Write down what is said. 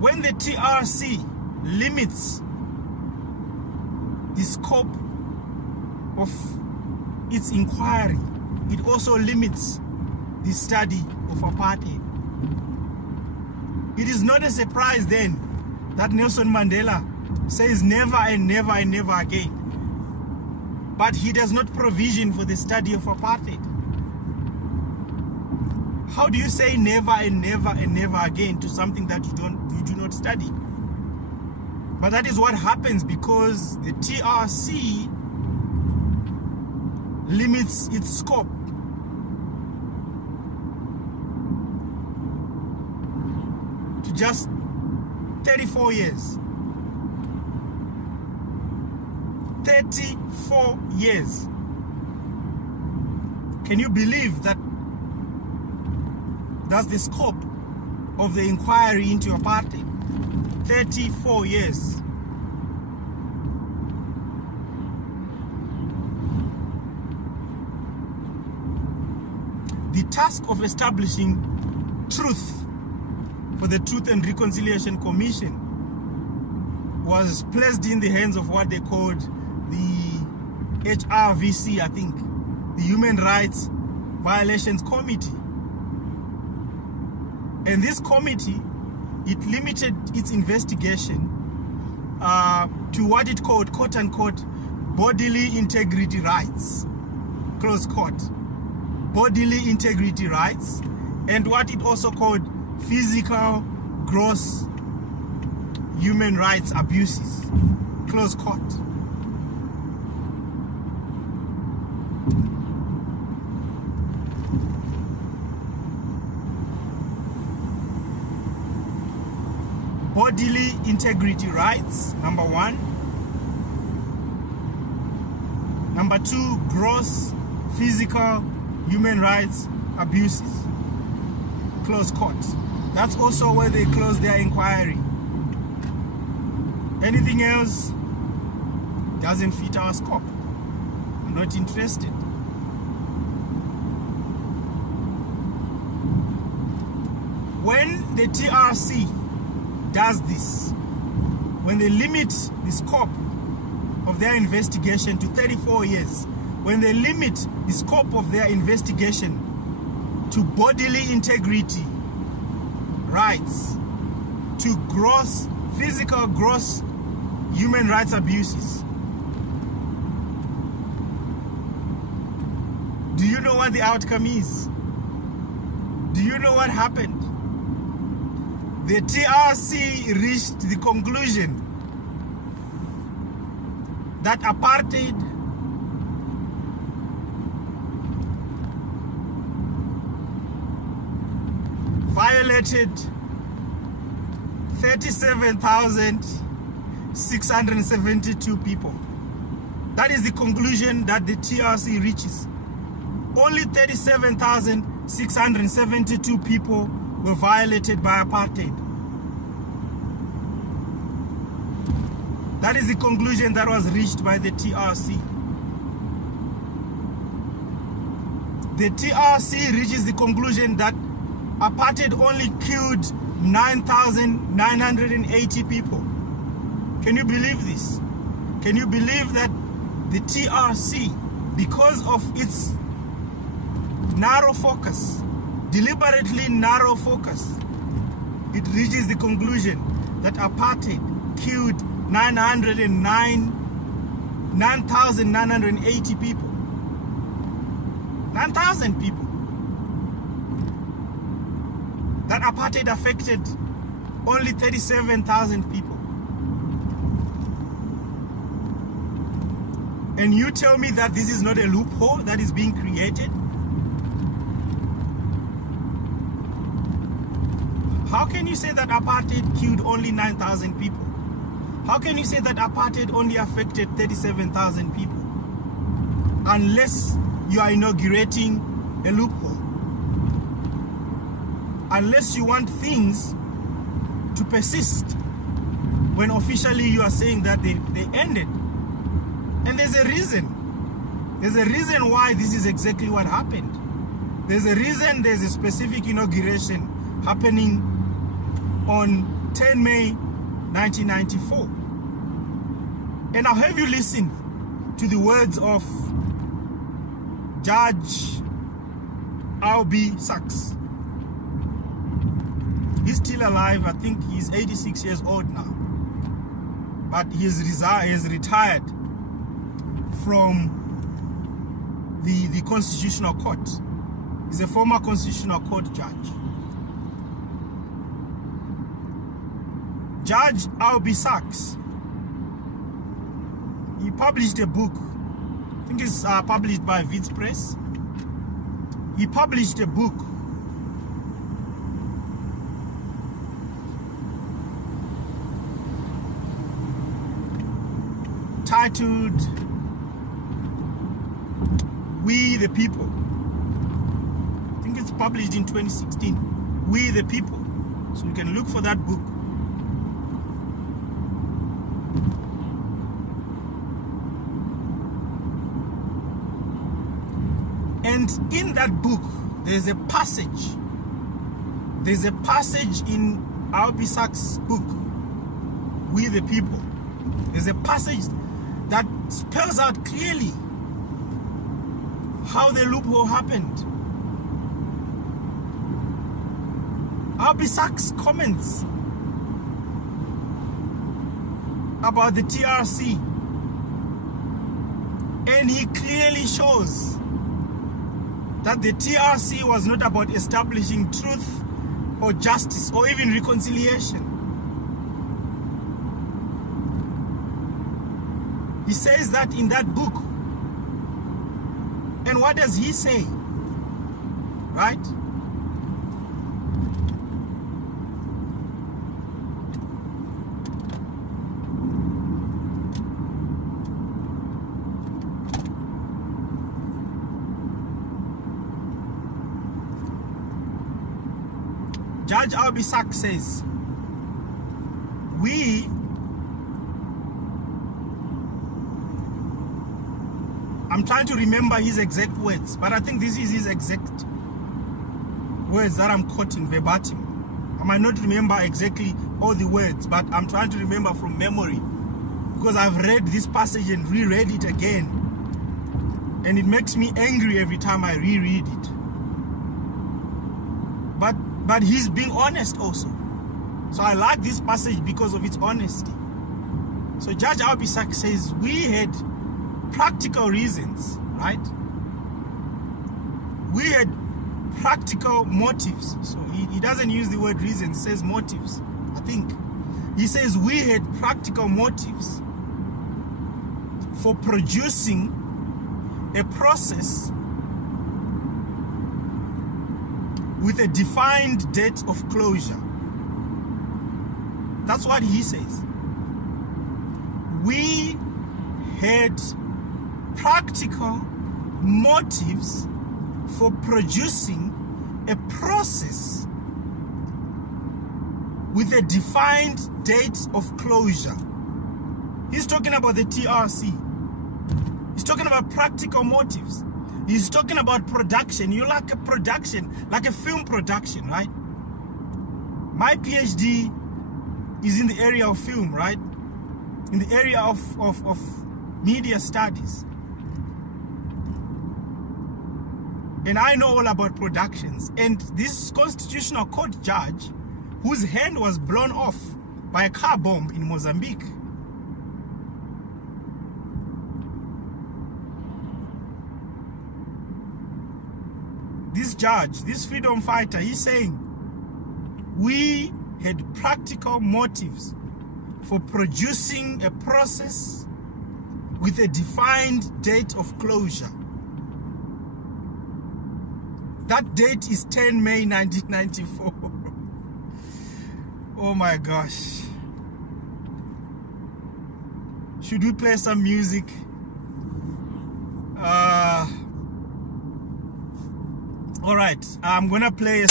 when the TRC limits the scope of its inquiry, it also limits the study of apartheid. It is not a surprise then that Nelson Mandela says never and never and never again. But he does not provision for the study of apartheid. How do you say never and never and never again to something that you do not study? But that is what happens because the TRC limits its scope. To just 34 years. 34 years. Can you believe that that's the scope of the inquiry into apartheid? 34 years. The task of establishing truth for the Truth and Reconciliation Commission was placed in the hands of what they called the HRVC, I think, the Human Rights Violations Committee. And this committee, it limited its investigation to what it called, quote unquote, bodily integrity rights, close quote, bodily integrity rights, and what it also called physical gross human rights abuses, close quote. Bodily integrity rights, number one. Number two, gross physical human rights abuses, close quote. That's also where they close their inquiry. Anything else doesn't fit our scope. I'm not interested. When the TRC does this, when they limit the scope of their investigation to 34 years, when they limit the scope of their investigation to bodily integrity rights, to gross physical gross human rights abuses, do you know what the outcome is? Do you know what happened? The TRC reached the conclusion that apartheid violated 37,672 people. That is the conclusion that the TRC reaches. Only 37,672 people were violated by apartheid. That is the conclusion that was reached by the TRC. The TRC reaches the conclusion that apartheid only killed 9,980 people. Can you believe this? Can you believe that the TRC, because of its narrow focus, deliberately narrow focus, it reaches the conclusion that apartheid killed 9,980 people. 9,000 people. That apartheid affected only 37,000 people. And you tell me that this is not a loophole that is being created? How can you say that apartheid killed only 9,000 people? How can you say that apartheid only affected 37,000 people? Unless you are inaugurating a loophole. Unless you want things to persist when officially you are saying that they ended. And there's a reason. There's a reason why this is exactly what happened. There's a reason there's a specific inauguration happening on 10 May 1994. And I'll have you listen to the words of Judge Albie Sachs. He's still alive. I think he's 86 years old now. But he has retired from the Constitutional Court. He's a former Constitutional Court judge. Judge Albie Sachs, he published a book. I think it's published by Wits Press. He published a book titled We the People. I think it's published in 2016. We the People. So you can look for that book. And in that book, there's a passage. There's a passage in Albie Sachs' book, We the People. There's a passage that spells out clearly how the loophole happened. Albie Sachs comments about the TRC, and he clearly shows that the TRC was not about establishing truth or justice or even reconciliation. He says that in that book. And what does he say? Right? Judge Albie Sachs says, I'm trying to remember his exact words, but I think this is his exact words that I'm quoting verbatim. I might not remember exactly all the words, but I'm trying to remember from memory, because I've read this passage and reread it again, and it makes me angry every time I reread it. But he's being honest also. So I like this passage because of its honesty. So Judge Albie Sachs says, we had practical reasons, right? We had practical motives. So he doesn't use the word reasons, he says motives, I think. He says we had practical motives for producing a process with a defined date of closure. That's what he says. We had practical motives for producing a process with a defined date of closure. He's talking about the TRC. He's talking about practical motives. He's talking about production. You like a production, like a film production, right? My PhD is in the area of film, right? In the area of media studies. And I know all about productions. And this Constitutional Court judge, whose hand was blown off by a car bomb in Mozambique, this judge, this freedom fighter, he's saying, we had practical motives for producing a process with a defined date of closure. That date is 10 May 1994. Oh my gosh. Should we play some music? All right, I'm gonna play